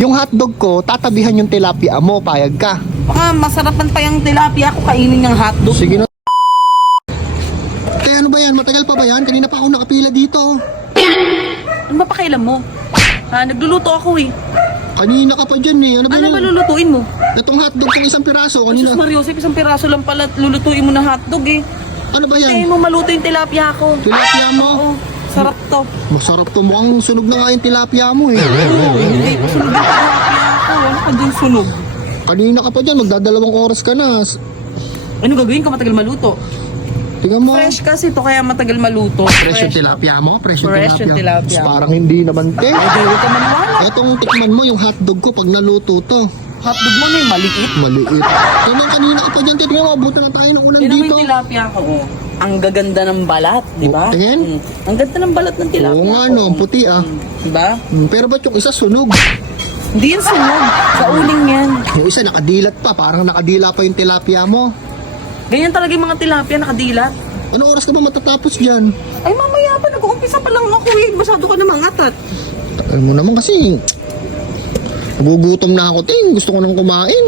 Yung hotdog ko, tatabihan yung tilapia mo, payag ka. Baka masarapan pa yung tilapia ko kainin yung hotdog. Sige na. Kaya ano ba yan? Matagal pa ba yan? Kanina pa ako nakapila dito. Ano ba pakialam mo? Ha, nagluluto ako eh. Kanina ka pa dyan eh. Ano ba Ano yan? ba lulutuin mo? Itong hotdog kong isang piraso. Ay, Kanina. Sus Mariosep, isang piraso lang pala lulutuin mo na hotdog eh. Ano ba Kaya yan? mo maluto yung tilapia ko. Tilapia mo? Oo, sarap to. Masarap to. Mukhang sunog na nga yung tilapia mo eh. Hindi, sunog yung tilapia ko. Ano ka dun sunog? Kanina ka pa dyan. Magdadalawang oras ka na. Ano gagawin ka matagal maluto? Tingnan mo. Fresh kasi to kaya matagal maluto. Fresh yung tilapia mo? Fresh yung Fresh yung tilapia. Parang hindi naman te. Hindi, huwag ka maniwala. Etong tikman mo yung hotdog ko pag naluto to. Hotdog mo na yung maliit. Maliit. Tingnan kanina ka pa dyan. Tingnan mo. Abutan na tayo ng ulan Yan naman dito. yung tilapia ko. Oh. Ang gaganda ng balat, di ba? Tingin? Ang ganda ng balat ng tilapia Oo nga ko. no. Ang puti ah. Di ba? Pero ba't yung isa sunog? Hindi yan sunog. Sa uling yan. Yung isa nakadilat pa. Parang nakadila pa yung tilapia mo. Ganyan talaga yung mga tilapia nakadilat. Ano oras ka ba matatapos dyan? Ay mamaya pa, nag-uumpisa pa lang ako eh. Masyado ka namang atat. Tagal mo naman kasi. Nagugutom na ako ting. Gusto ko nang kumain.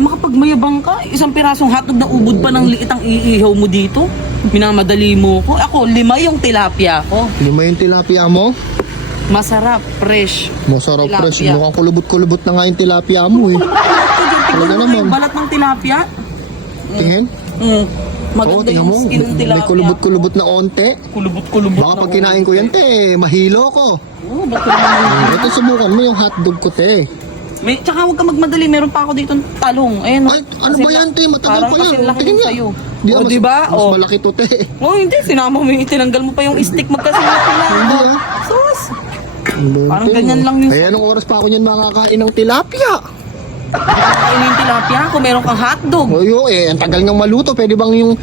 Makapagmayabang ka, isang pirasong hotdog na ubod pa ng liit ang iihaw mo dito. Minamadali mo ko. Ako, 5 yung tilapia ko. 5 yung tilapia mo. Masarap, fresh. Masarap Tilapia. fresh. Mukhang kulubot-kulubot na nga yung tilapia mo eh. Tignan Talaga mo naman. yung balat ng tilapia. Tingin? Mm. Oo, Maganda tingnan yung mo. skin ng tilapia. May kulubot-kulubot na onte. Kulubot-kulubot. Baka pag kinain ko yan, te, mahilo ko. Oo, bakit naman? Ito, subukan mo yung hotdog ko, te. Tsaka huwag ka magmadali, meron pa ako dito talong. Ayan, Ay, ano ba yan, te? Matagal pa yan. Parang kasi laki Tingnan yun nga. sa'yo. Di, O, mas, diba? Mas O. malaki to, te. Oh, hindi. Sinama mo yung itinanggal mo pa yung stick magkasunod na. Hindi, ah. Sus! Ano, Parang te, ganyan no? lang yung- Kaya anong oras pa ako niyan makakain ng tilapia? Kainin yung tilapia kung meron kang hotdog. Oyo, ang tagal ngang maluto. Pwede bang yung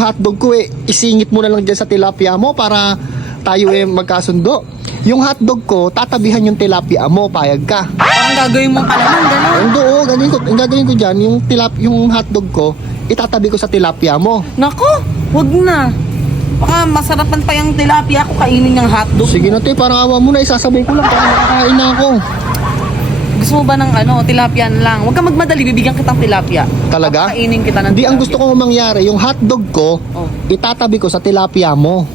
hotdog ko isingit mo na lang dyan sa tilapia mo para tayo magkasundo? Yung hotdog ko, tatabihan yung tilapia mo, payag ka. Parang gagawin mo pa naman, gano'n. Ang gagawin ko dyan, yung hotdog ko, itatabi ko sa tilapia mo. Nako, wag na. Baka masarapan pa yung tilapia ko kainin yung hotdog. Sige na, te, parang awa mo na, isasabay ko lang para makakain na ako. Gusto mo ba ng tilapia na lang? Huwag ka magmadali, bibigyan kitang tilapia. Talaga? Kainin kita ng Hindi, ang tilapia. gusto ko mangyari, yung hotdog ko, Oh. itatabi ko sa tilapia mo.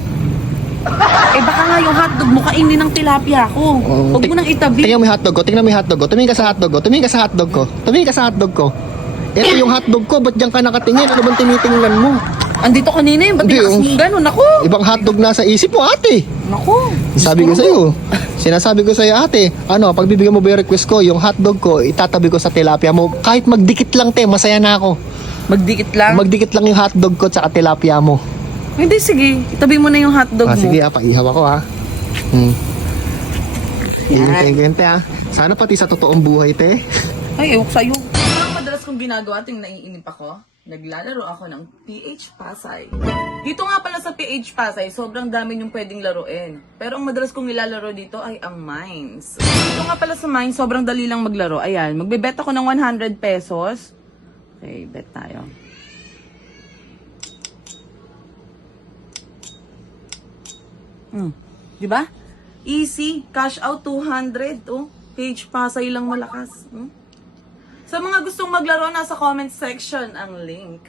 Baka nga yung hotdog mo kainin ng tilapia ko. Huwag mo nang itabi. Tingnan mo yung hotdog ko, tingnan mo yung hotdog ko. Tumingin ka sa hotdog ko, tumingin ka sa hotdog ko. Tumingin ka sa hotdog ko. Ito yung hotdog ko, ba't diyan ka nakatingin? Ano bang tinitingnan mo? Andito kanina yun, ba't Hindi, tinakas mong gano'n? Ako! Ibang hotdog nasa isip mo, ate. Naku! Sabi ko sa'yo, sinasabi ko sa'yo, ate, pag bibigyan mo ba yung request ko, yung hotdog ko, itatabi ko sa tilapia mo. Kahit magdikit lang, te, masaya na ako. Magdikit lang? Magdikit lang yung hotdog ko tsaka tilapia mo. Hindi, sige. Itabi mo na yung hotdog mo. Sige, paihaw ako, ha. Hintay-hintay, ha. Sana pati sa totoong buhay, te. Ay, ewan ko sa'yo. Ang madalas kong ginagawa, ting naiinip ako, naglalaro ako ng PH Pasay. Dito nga pala sa PH Pasay, sobrang dami yung pwedeng laruin. Pero ang madalas kong nilalaro dito ay ang Mines. Dito nga pala sa Mines, sobrang dali lang maglaro. Ayan, magbebet ako ng 100 pesos. Okay, bet tayo. Di ba? Easy. Cash out 200. Oh. PH Pasay lang malakas. Sa mga gustong maglaro, nasa comment section ang link.